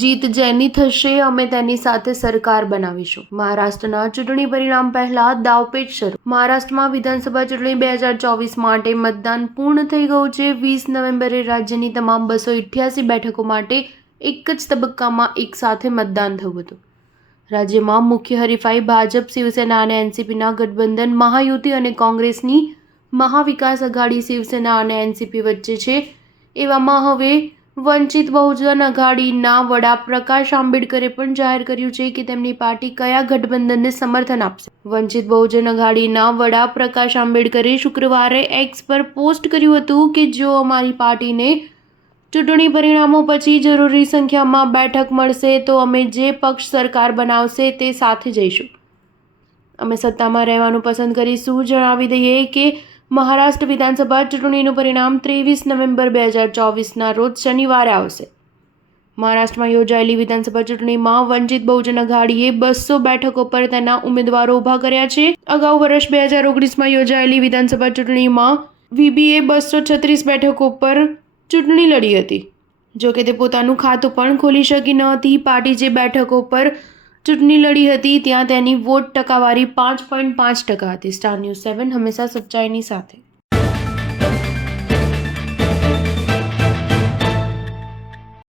જીત જેની થશે અમે તેની સાથે સરકાર બનાવીશું। મહારાષ્ટ્રના ચૂંટણી પરિણામ પહેલા દાવપેચ શરૂ। મહારાષ્ટ્રમાં વિધાનસભા ચૂંટણી 2024 માટે મતદાન પૂર્ણ થઈ ગયું છે। 20 નવેમ્બરે રાજ્યની તમામ 288 બેઠકો માટે એક જ તબક્કામાં એક સાથે મતદાન થયું હતું। રાજ્યમાં મુખ્ય હરીફાઈ ભાજપ, શિવસેના અને એનસીપીના ગઠબંધન, મહાયુતિ અને કોંગ્રેસની મહાવિકાસ અઘાડી, શિવસેના અને એનસીપી વચ્ચે છે। એવામાં હવે વંચિત બહુજન અઘાડીના વડા પ્રકાશ આંબેડકરે પણ જાહેર કર્યું છે કે તેમની પાર્ટી કયા ગઠબંધનને સમર્થન આપશે। વંચિત બહુજન અઘાડીના વડા પ્રકાશ આંબેડકરે શુક્રવારે એક્સ પર પોસ્ટ કર્યું હતું કે જો અમારી પાર્ટીને ચૂંટણી પરિણામો પછી જરૂરી સંખ્યામાં બેઠક મળશે તો અમે જે પક્ષ સરકાર બનાવશે તે સાથે જઈશું। અમે સત્તામાં રહેવાનું પસંદ કરીશું। જણાવી દઈએ કે મહારાષ્ટ્ર વિધાનસભા ચૂંટણીનું પરિણામ 23 નવેમ્બર 2024ના રોજ શનિવારે આવશે। મહારાષ્ટ્રમાં યોજાયેલી વિધાનસભા ચૂંટણીમાં વંચિત બહુજન અઘાડીએ 200 બેઠકો પર તેના ઉમેદવારો ઊભા કર્યા છે। અગાઉ વર્ષ 2019માં યોજાયેલી વિધાનસભા ચૂંટણીમાં વીબીએ 236 બેઠકો પર ચૂંટણી લડી હતી। જોકે તે પોતાનું ખાતું પણ ખોલી શકી ન હતી। પાર્ટી જે બેઠકો પર ચૂંટણી લડી હતી ત્યાં તેની વોટ ટકાવારી 5.5% હતી। સ્ટાર ન્યૂઝ 7 હંમેશા સચ્ચાઈની સાથે।